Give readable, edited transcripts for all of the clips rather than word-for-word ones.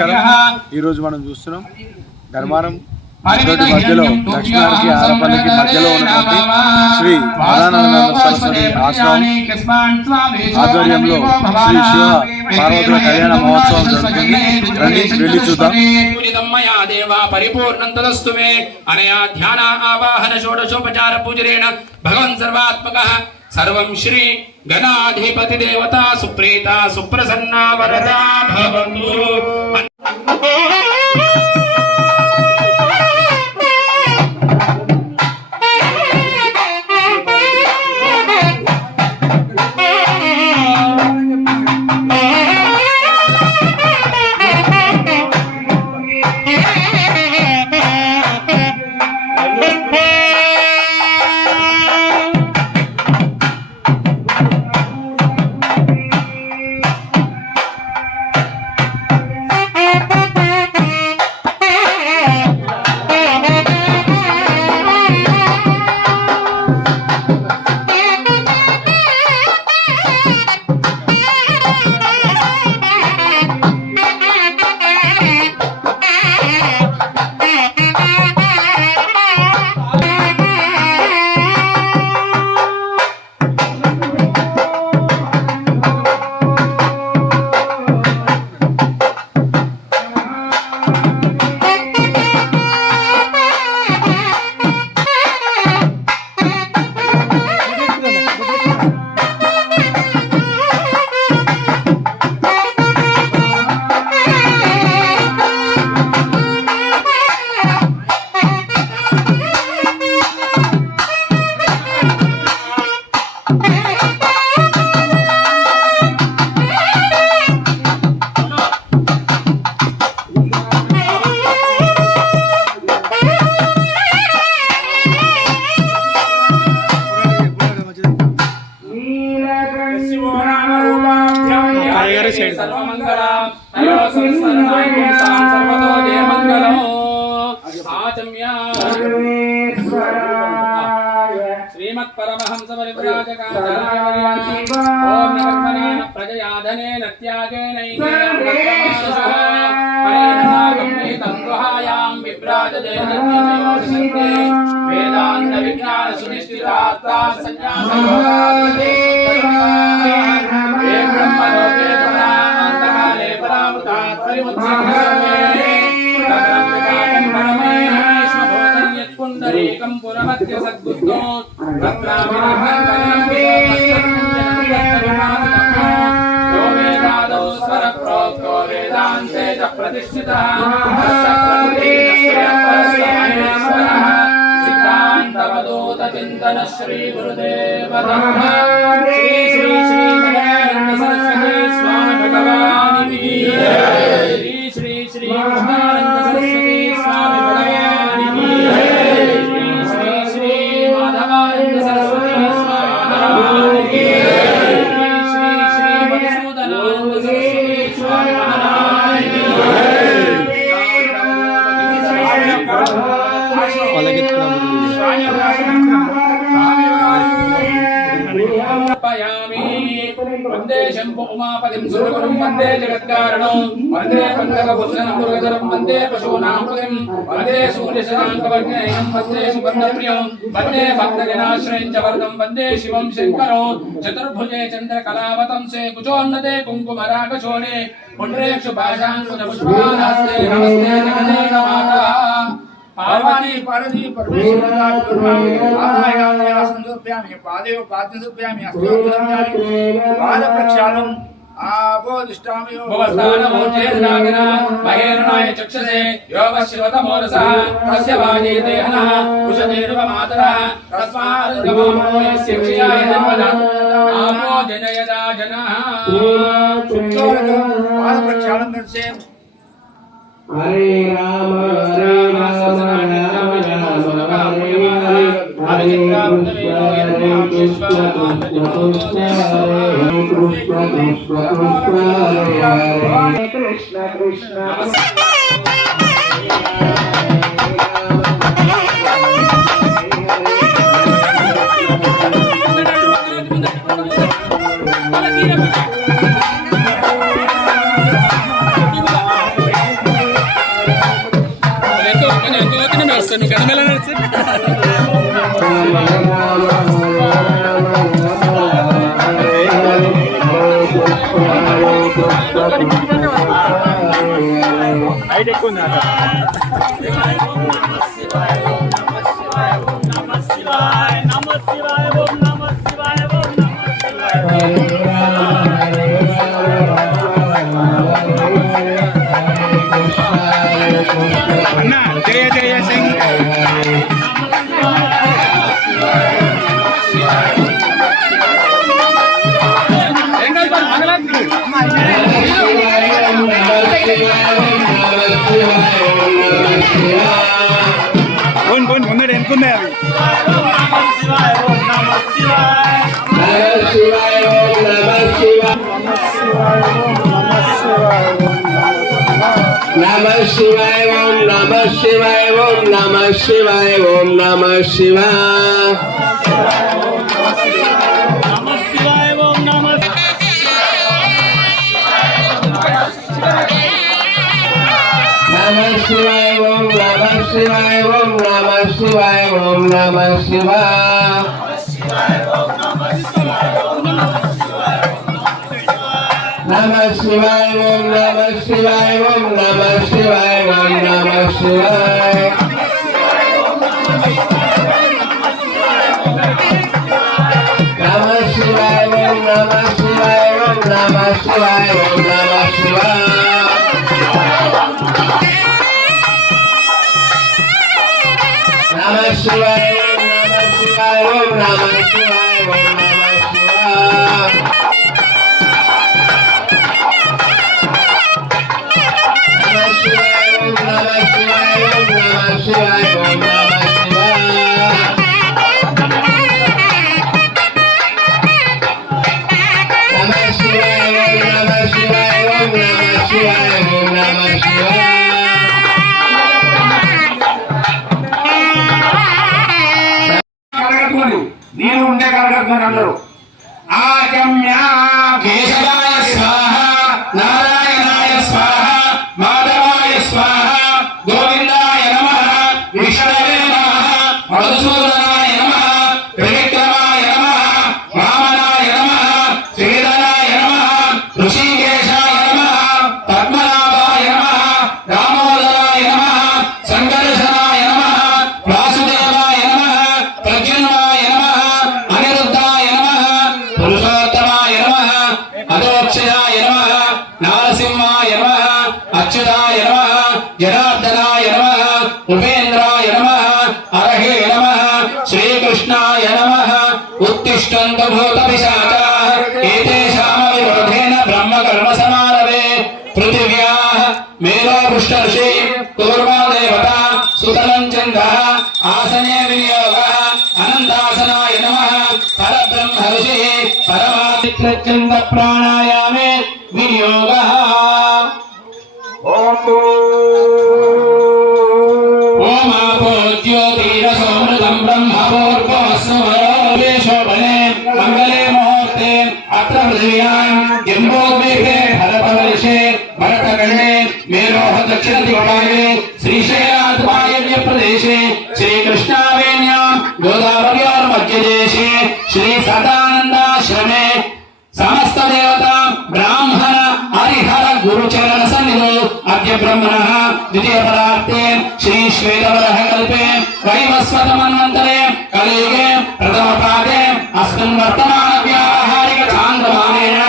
నమస్కారం. ఈరోజు మనం చూస్తున్నాం ధర్మారం మధ్యలో లక్ష్మీనారాయణకి ఆరపల్లికి మధ్యలో ఉన్నటువంటి శ్రీ రాధానంద సరస్వతి ఆశ్రమం ఆధ్వర్యంలో శ్రీ శివ పార్వతుల కళ్యాణ మహోత్సవం జరుగుతుంది. రండి వెళ్ళి చూద్దాం. పరిపూర్ణం తదస్తు మే అనయా ధ్యాన ఆవాహన షోడశోపచార పూజరేణ భగవన్ సర్వాత్మకః సర్వం శ్రీ గణాధిపతి దేవతా సుప్రీత సుప్రసన్నా వరదా భవంతు. श्रीमत् परमहंस परिव्राजकाचार्य प्रजयाधने नत्यागेन वेदांत विज्ञान सुनिश्चितात्मा संन्यासयोगाग्रे ब्रह्मलोके तदान्तकाले परामृतात् परिमुच्यते पुंडरीकं पुरमध्य सद्गुष्णो यो वेदादौ स्वरप्रोक्तो वेदान्ते च प्रतिष्ठितः सिद्धान्तवधूतचिन्तन श्री गुरुदेव दत्त श्री श्री श्री गजानन सरस्वती स्वामी भगवान् की श्री श्री श्री कृष्णानंद सरस्वती स्वामी भगवान् की श्री श्री माधवानंद सरस्वती स्वामी महाराज की श्री श्री मधुसूदनानंद सरस्वती स्वामी महाराज की वंदे शंभु उमापतिं सुरगुरुं वंदे जगत्कारणं वंदे पंकजभूषणं मुरुगधरं वंदे पशूनां पतिं वंदे सूर्यशशाङ्कवर्णनयनं वंदे सुवर्णप्रियं वंदे भक्तजनाश्रयं च वरदं वंदे शिवं शङ्करं चतुर्भुजे चन्द्रकलावतंसे कुचोन्नते कुङ्कुमरागशोणे पुण्ड्रेक्षु पाशाङ्कुशपुष्पाहास्ते नमस्ते जगदेव माता पार्वती पार्वती परमेश्वराय संदर्भयामि पादेव पादसुभ्यामि हस्तोभ्यामि पाद प्रक्षालनं आपोदिष्टामि भवस्थानमोचेद्रागना महेरणाय चक्षसे योगशिवतमोरसः तस्य वाजे देहनः कुशदेव मातरः तस्माद्गमो यस्य क्षयाय जन्मदात् आपो जनयदा जनः पाद प्रक्षालनं करसे हरे राम कृष्ण कृष्ण హైట్ ఎక్కువ ఉంది అన్నా. జయ జయ సింగ్. ముందర ఎన్నుకున్నాయి అవి. Namah Shivaya, Om Namah Shivaya, Om Namah Shivaya, Om Namah Shivaya. Namah Shivaya, Om Namah Shivaya, Om Namah Shivaya, Om Namah Shivaya. Namah Shivaya, Om Namah Shivaya, Om Namah Shivaya, Om Namah Shivaya. Namah Shivaya, Om Namah Shivaya, Om Namah Shivaya, Om Namah Shivaya. Namah Shivaya, Om Namah Shivaya, Om Namah Shivaya, Om Namah Shivaya. Namah Shivaya, Om Namah Shivaya, Om Namah Shivaya, Om Namah Shivaya. Namah Shivaya, Om Namah Shivaya, Om Namah Shivaya, Om Namah Shivaya. నేను ఉండే కలగట్టున్నారు అందరూ. ఆచమ్య కేశవాయ స్వాహ, నారాయణాయ స్వాహ, మాధవాయ స్వాహ, గోవిందాయ నమః, విష్ణవే నమః, మధుసూదనాయ నమః, త్రివిక్రమాయ నమః, వామనాయ నమః, శ్రీధరాయ నమః, ఋషికేశాయ నమః, పద్మనాభాయ నమః, దామోదరాయ నమః, సంకర్షణాయ నమః, వాసుదేవాయ నమః, ప్రద్యుమ్నాయ నమః, అనిరుద్ధాయ నమః, పురుషోత్తమాయ నమః, అదోక్షయాయ నమః, నారసింహాయ నమః, అచ్యుతాయ నమః, జనార్దనాయ నమః, ఉపేంద్రాయ నమః, అర్హే నమః, శ్రీకృష్ణాయ నమః. ఉత్తిష్టంతు భూతపిశాచాః ఏతేషాం విరోధేన బ్రహ్మకర్మ సమారవే. పృథివ్యాః మేలో పృష్ఠర్షి కూర్మో దేవతా సుతలం చంద్రః ఆసనే వినియోగః అనంతాసనాయ నమః. పరబ్రహ్మ ఋషిః పరమాదిత్యచంద ప్రాణాయామే వినియోగః. ఓం ఆపో జ్యోతిరసోమృతం బ్రహ్మపూర్వస్వరే శోభనే మంగళే ముహూర్తే అత్ర పృథివ్యాం జంబోద్వీపే భరతవర్షే భరతఖండే మేరోహ దక్షిణ దిక్పాలే శ్రీశైలాత్ వాయవ్య ప్రదేశే శ్రీకృష్ణావేన్యాం గోదావర్యోర్మధ్యదేశే శ్రీ సదానందాశ్రమే సమస్త దేవత బ్రాహ్మణ హరిహర గురుచరణ సన్నిధో అద్య బ్రహ్మణః ద్వితీయ పరార్తే శ్రీ శ్వేతవరః కల్పే వైవస్వత మన్వంతరే కలియుగే ప్రథమ పాదే అస్మిన్ వర్తమాన వ్యావహారిక చాంద్రమానేన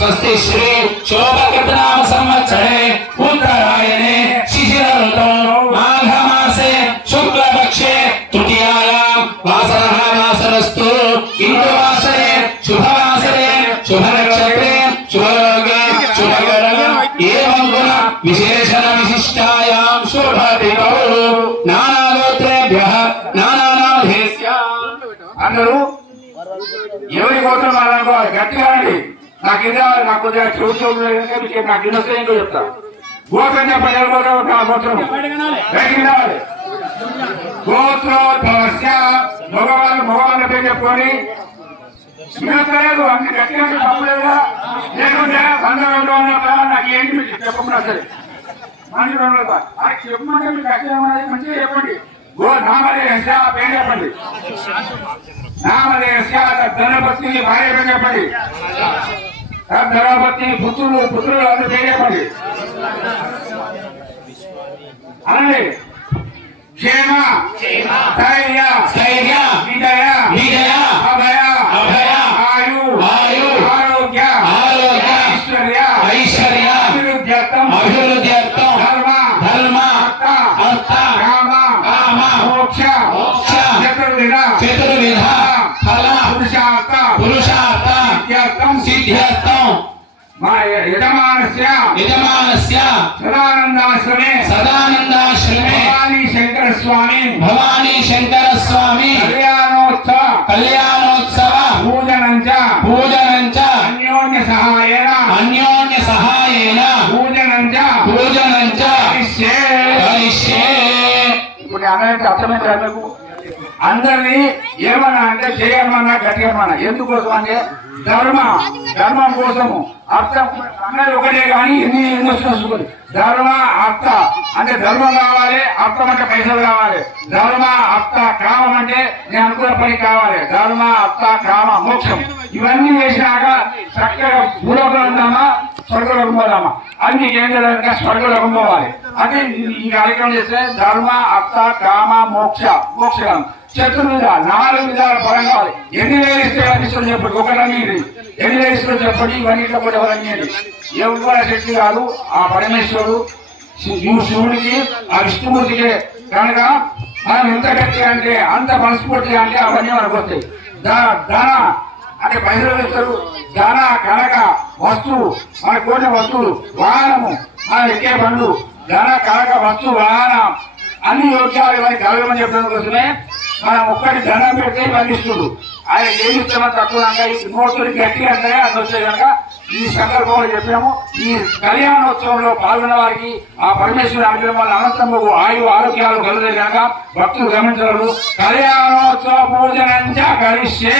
స్వస్తి శ్రీ శోభకృతనామ సంవత్సరే ఉత్తరాయణే శిశిర ఋతో మాఘమాసే శుక్లపక్షే తృతీయాయాం వాసరః వాసరస్తు ఇందువాసరే శుభవాసరే శుభనక్షత్రే శుభయోగే శుభకరణం ఏవం గుణ విశేషణ విశిష్టాయాం శుభదినౌ నానాగోత్రేభ్యః నానానామధేస్య. అందరూ ఎవరి గోత్రం వాళ్ళనుకోవాలి గట్టిగా అండి. నాకు ఇదే నాకు కొద్దిగా చెవులు నాకు ఇన్నో ఏంటో చెప్తా. గోత్రం చెప్పండి. ఎవరి గోత్రం గోత్రం గట్టిగా రావాలి. గోత్రోద్భవస్య మగవాళ్ళ పేరు చెప్పుకొని లేదు అన్ని గట్టిగా తప్పలేదా లేకుంటే 100 నాకు ఏంటి చెప్పకుండా సరే మళ్ళీ 200 చెప్పమంటే మీకు గట్టిగా ఉన్నది మంచిగా చెప్పండి. గో నామదేశ పేరు చెప్పండి. నామదేశ గణపతి భార్య పేరు చెప్పండి. ధరాపతి పుత్రులు అందరూ చేయబడి అలాగే క్షేమ ధైర్య విజయ అభయ ఆయు ఆరోగ్య ఐశ్వర్య అభివృద్ధ్యర్థం ధర్మ అర్థ కామ మోక్ష చతుర్విధ ఫల పురుషార్థ సిద్ధ్యర్థం మా యజమానస్య సదానందాశ్రమే భవానీ శంకర స్వామి కళ్యాణోత్సవ పూజనంచ అన్యోన్య సహాయేన పూజనంచ కరిష్యే. ఇప్పుడు అన్నట్టు అర్థమైంది అందరికీ. అందరినీ ఏమన్నా అంటే చేయమన్నా గట్టిగమన్నా ఎందుకోసం అంటే ధర్మం కోసము అర్థం అన్నది ఒకటే కానీ ఎన్ని వస్తుంది. ధర్మ అర్థ అంటే ధర్మం కావాలి, అర్థం అంటే పైసలు కావాలి. ధర్మ అర్థ కామం అంటే నేను అనుకున్న పని కావాలి. ధర్మ అర్థ కామ మోక్షం ఇవన్నీ చేసినాక చక్కగా భూలోకం ఉందామా స్వర్గలోకం పోదామా అన్ని ఏం చేయాలంటే స్వర్గలోకం పోవాలి. అంటే ఈ కార్యక్రమం చేస్తే ధర్మ అర్థ కామ మోక్షం చతుర్విధ 4 విధాల పరం కావాలి. ఎన్ని వేలిస్తే ఇష్టం చెప్పండి, ఒకటన్నీ ఎన్ని వేలిస్తే చెప్పండి. ఇవన్నీ కూడా ఎవరన్నీ ఎవరి శక్తి కాదు ఆ పరమేశ్వరుడు శివుడికి ఆ విష్ణుమూర్తికి కనుక మనం ఎంత గట్టిగా అంటే అంత మనస్ఫూర్తిగా అంటే అవన్నీ మనకు వస్తాయి. ధన అంటే పైసలు వేస్తారు. ధన కనక వస్తువు మన కోరిన వస్తువులు వాహనము మన ఎక్కే బండ్లు ధన కనక వస్తువు వాహనం అన్ని యోగ్యాలు ఇవన్నీ కలగమని చెప్పడం కోసమే మనం ఒక్కటి దండం పెడితే ఇవన్నీ ఇస్తుడు. ఆయన ఏమి ఇస్తామని తక్కువ నోటులు గట్టిగా అంటే అది వస్తే కనుక ఈ సందర్భంలో చెప్పాము. ఈ కళ్యాణోత్సవంలో పాల్గొన్న వారికి ఆ పరమేశ్వరుని అనుగ్రహం వల్ల అనంతము ఆయు ఆరోగ్యాలు కలుగుతాయి కనుక భక్తులు గమనించగలరు. కళ్యాణోత్సవ పూజనంచ కరిష్యే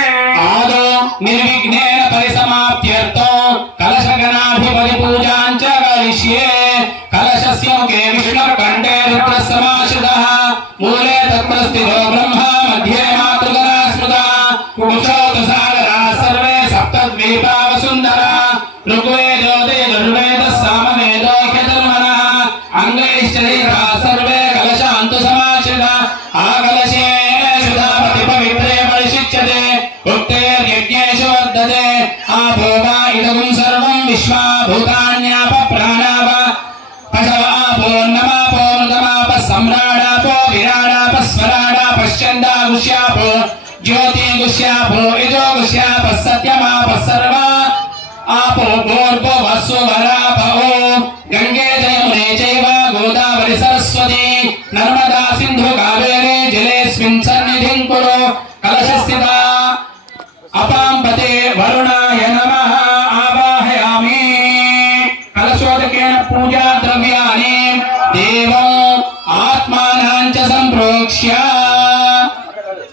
ఆదో నిర్విఘ్నేన పరిసమాప్త్యర్థం కలశగణాధిపతి పూజాంచ కరిష్యే. కలశస్య ముఖే విష్ణుర్కంఠే రుద్రసమాశ్రితః మూలే తత్రస్థితో బ్రహ్మ మధ్యే మాతృగణా స్మృతః పురుషోత్తసాగరాः సర్వే సప్తద్వీపా వసుంధరా ఋగ్వేదో యజుర్వేదः సామవేదోఖ్యధర్మణः అంగైశ్చైరాः సర్వే కలశాంతు సమాశ్రితాः ఆకలశే సుధాపతి పవిత్రే పరిశిచ్యతే ఉక్తేర్యజ్ఞేషు వర్ధతే ఆపో వా ఇదగుం సర్వం విశ్వా భూతాన్యాప ప్రాణాప పశవాపో నమాపో నృతమాప సమ్రాడాపో విరాడాప స్వరాడాపశ్చందాగుష్యాపో జ్యోతిగుష్యాపో యజోగుష్యాప సత్యమాప సర్వా आपो भूर्भुवस्सु वरापो गंगे जयमुने चैव गोदावरी सरस्वती नर्मदा सिंधु कावेरी जलेऽस्मिन् सन्निधिं कुरु कलशस्थिता अपाम्पते वरुणाय नमः आवाहयामि कलशोदकेन पूजा द्रव्याणि देवम् आत्मानां च सम्प्रोक्ष्य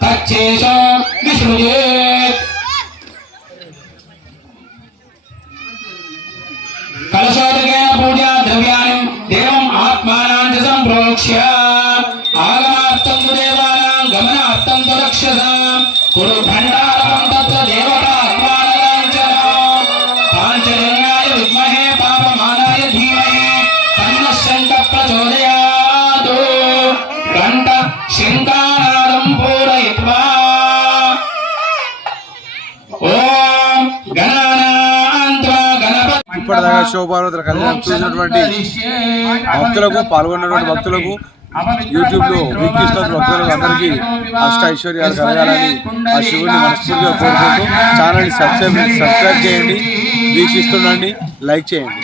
तच्चेषं विसृजेत् कलशोदकेन पूजा द्रव्याणि देवम् आत्मानां च सम्प्रोक्ष्य आगमार्थं तु देवानां गमनार्थं तु रक्षसां कुरु भण्डारं तत्र देवतात्मानां च पाञ्चजन्याय विद्महे पापमानाय धीमहि तन्नः शङ्खः प्रचोदयात् घण्ट शङ्खानादं पूरयित्वा ॐ ఇప్పటిదాకా శోభావతుల కళ్యాణం చూసినటువంటి భక్తులకు పాల్గొన్నటువంటి భక్తులకు యూట్యూబ్లో వీక్షిస్తున్న భక్తులకు అందరికీ అష్ట ఐశ్వర్యాలు కలగాలని ఆ శివుని మనస్ఫూర్తిగా కోరుకుంటూ ఛానల్ని సబ్స్క్రైబ్ చేయండి, వీక్షిస్తుండండి, లైక్ చేయండి.